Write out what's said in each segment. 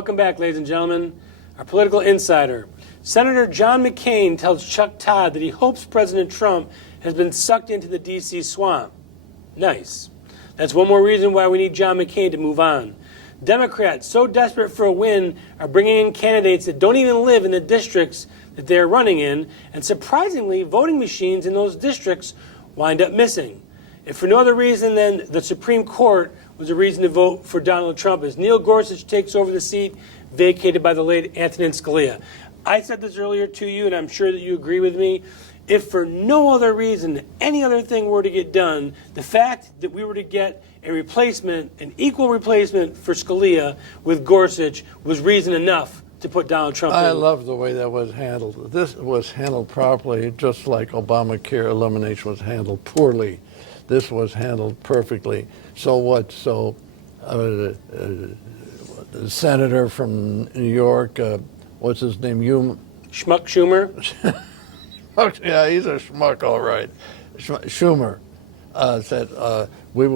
Welcome back, ladies and gentlemen. Our political insider, Senator John Mc Cain, tells Chuck Todd that he hopes President Trump has been sucked into the D.C. swamp. Nice. That's one more reason why we need John Mc Cain to move on. Democrats, so desperate for a win, are bringing in candidates that don't even live in the districts that they're running in, and surprisingly, voting machines in those districts wind up missing. If for no other reason than the Supreme Court was a reason to vote for Donald Trump as Neil Gorsuch takes over the seat vacated by the late Antonin Scalia. I said this earlier to you, and I'm sure that you agree with me. If for no other reason, any other thing were to get done, the fact that we were to get a replacement, an equal replacement for Scalia with Gorsuch was reason enough to put Donald Trump in. I love the way that was handled. This was handled properly, just like Obamacare elimination was handled poorly. This was handled perfectly. So what? So the senator from New York, what's his name? Schmuck Schumer? Yeah, he's a schmuck, all right. Schumer said, we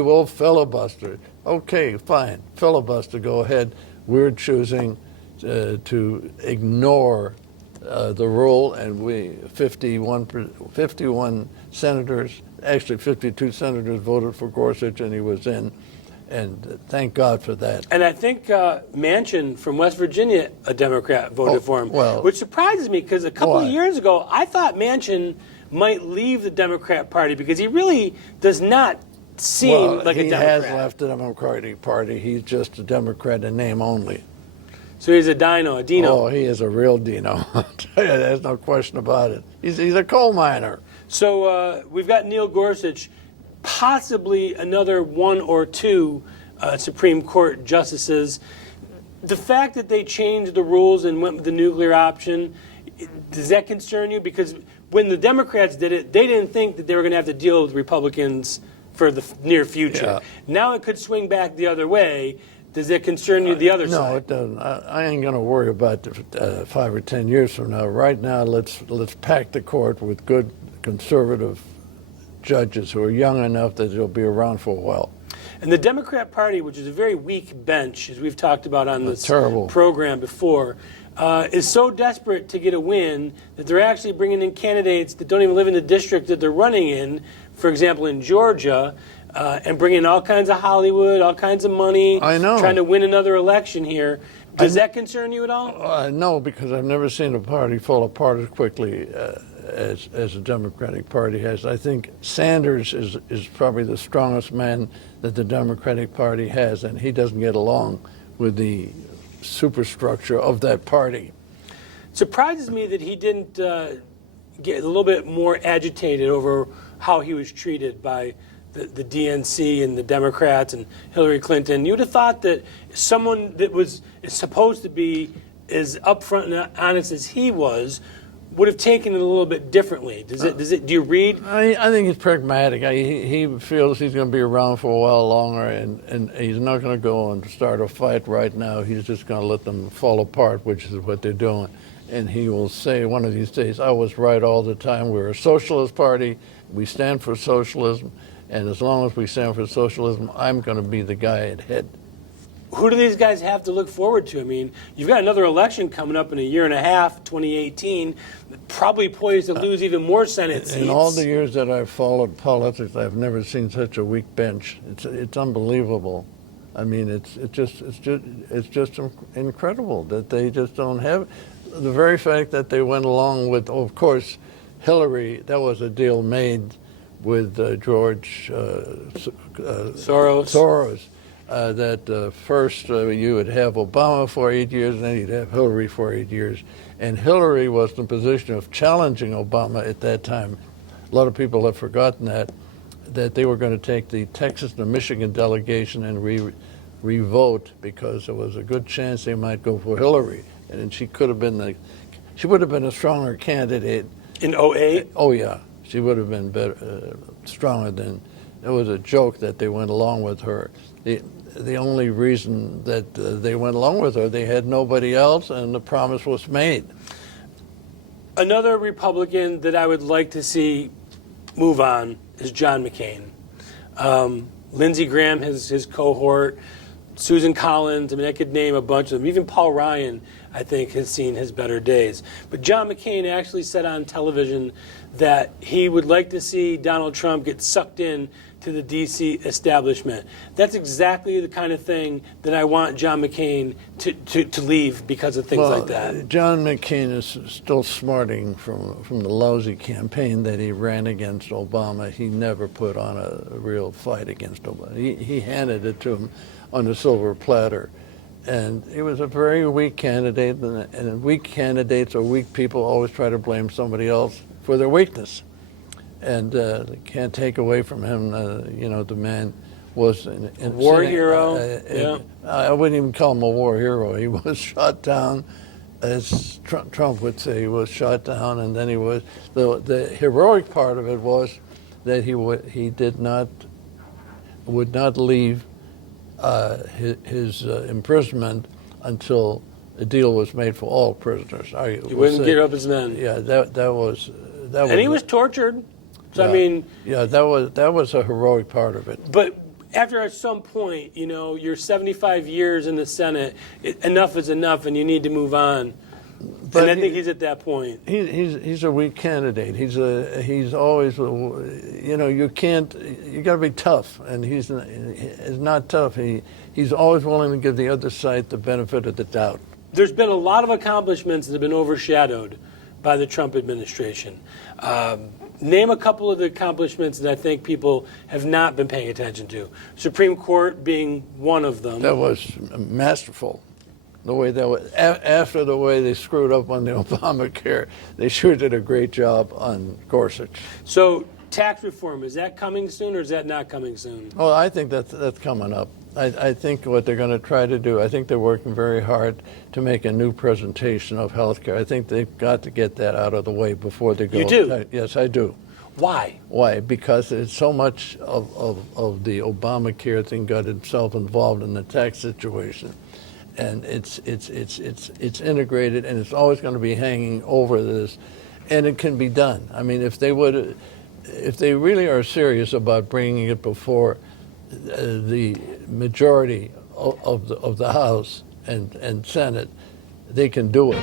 will filibuster. Okay, fine, filibuster, go ahead. We're choosing to ignore the rule, and 51 senators, actually 52 senators voted for Gorsuch, and he was in. And thank God for that. And I think Manchin from West Virginia, a Democrat, voted for him, which surprises me because a couple of years ago, I thought Manchin might leave the Democrat Party because he really does not seem like a Democrat. He has left the Democratic Party. He's just a Democrat in name only. So he's a Dino. Oh, he is a real Dino. There's no question about it. He's a coal miner. So we've got Neil Gorsuch, possibly another one or two Supreme Court justices. The fact that they changed the rules and went with the nuclear option, does that concern you? Because when the Democrats did it, they didn't think that they were going to have to deal with Republicans for the near future. Yeah. Now it could swing back the other way. Does it concern you the other side? No, it doesn't. I ain't going to worry about 5 or 10 years from now. Right now, let's pack the court with good conservative judges who are young enough that they'll be around for a while. And the Democrat Party, which is a very weak bench, as we've talked about on this program before, is so desperate to get a win that they're actually bringing in candidates that don't even live in the district that they're running in, for example, in Georgia, and bringing in all kinds of Hollywood, all kinds of money, I know, trying to win another election here. Does that concern you at all? No, because I've never seen a party fall apart as quickly as the Democratic Party has. I think Sanders is probably the strongest man that the Democratic Party has, and he doesn't get along with the superstructure of that party. It surprises me that he didn't get a little bit more agitated over how he was treated by the DNC and the Democrats and Hillary Clinton. You would have thought that someone that was supposed to be as upfront and honest as he was would have taken it a little bit differently. Do you read? I think he's pragmatic. He feels he's going to be around for a while longer, and he's not going to go and start a fight right now. He's just going to let them fall apart, which is what they're doing. And he will say one of these days, I was right all the time. We're a socialist party. We stand for socialism. And as long as we stand for socialism, I'm going to be the guy at head. Who do these guys have to look forward to? I mean, you've got another election coming up in a year and a half, 2018, probably poised to lose even more Senate seats. In all the years that I've followed politics, I've never seen such a weak bench. It's unbelievable. I mean, it's just incredible that they just don't have the very fact that they went along with, of course, Hillary. That was a deal made with George Soros. That first you would have Obama for 8 years, and then you'd have Hillary for 8 years. And Hillary was in the position of challenging Obama at that time. A lot of people have forgotten that they were going to take the Texas and the Michigan delegation and re-vote because there was a good chance they might go for Hillary. And she would have been a stronger candidate. In 08? Oh, yeah. She would have been better, stronger than. It was a joke that they went along with her. The only reason that they went along with her, they had nobody else, and the promise was made. Another Republican that I would like to see move on is John McCain. Lindsey Graham, his cohort, Susan Collins. I mean, I could name a bunch of them. Even Paul Ryan, I think, has seen his better days. But John McCain actually said on television that he would like to see Donald Trump get sucked in to the D.C. establishment. That's exactly the kind of thing that I want John McCain to leave because of things like that. John McCain is still smarting from the lousy campaign that he ran against Obama. He never put on a real fight against Obama. He handed it to him on a silver platter. And he was a very weak candidate, and weak candidates or weak people always try to blame somebody else for their weakness. And can't take away from him, the man was a war hero. I wouldn't even call him a war hero. He was shot down, as Trump would say, he was shot down, and then he was, the heroic part of it was that he would not leave his imprisonment until a deal was made for all prisoners. He wouldn't give up his men. Yeah, that was. And he was tortured. So, yeah, I mean, yeah, that was a heroic part of it. But after at some point, you're 75 years in the Senate. Enough is enough, and you need to move on. But I think he's at that point. He's a weak candidate. He's always, you got to be tough, and he's not tough. He's always willing to give the other side the benefit of the doubt. There's been a lot of accomplishments that have been overshadowed by the Trump administration. Name a couple of the accomplishments that I think people have not been paying attention to. Supreme Court being one of them. That was masterful. The way that was, after the way they screwed up on the Obamacare, they sure did a great job on Gorsuch. So tax reform, is that coming soon or is that not coming soon? Well, I think that's coming up. I think what they're going to try to do, I think they're working very hard to make a new presentation of health care. I think they've got to get that out of the way before they go. You do? Yes, I do. Why? Why? Because it's so much of the Obamacare thing got itself involved in the tax situation. And it's integrated, and it's always going to be hanging over this, and it can be done. I mean, if they really are serious about bringing it before the majority of the House and Senate, they can do it.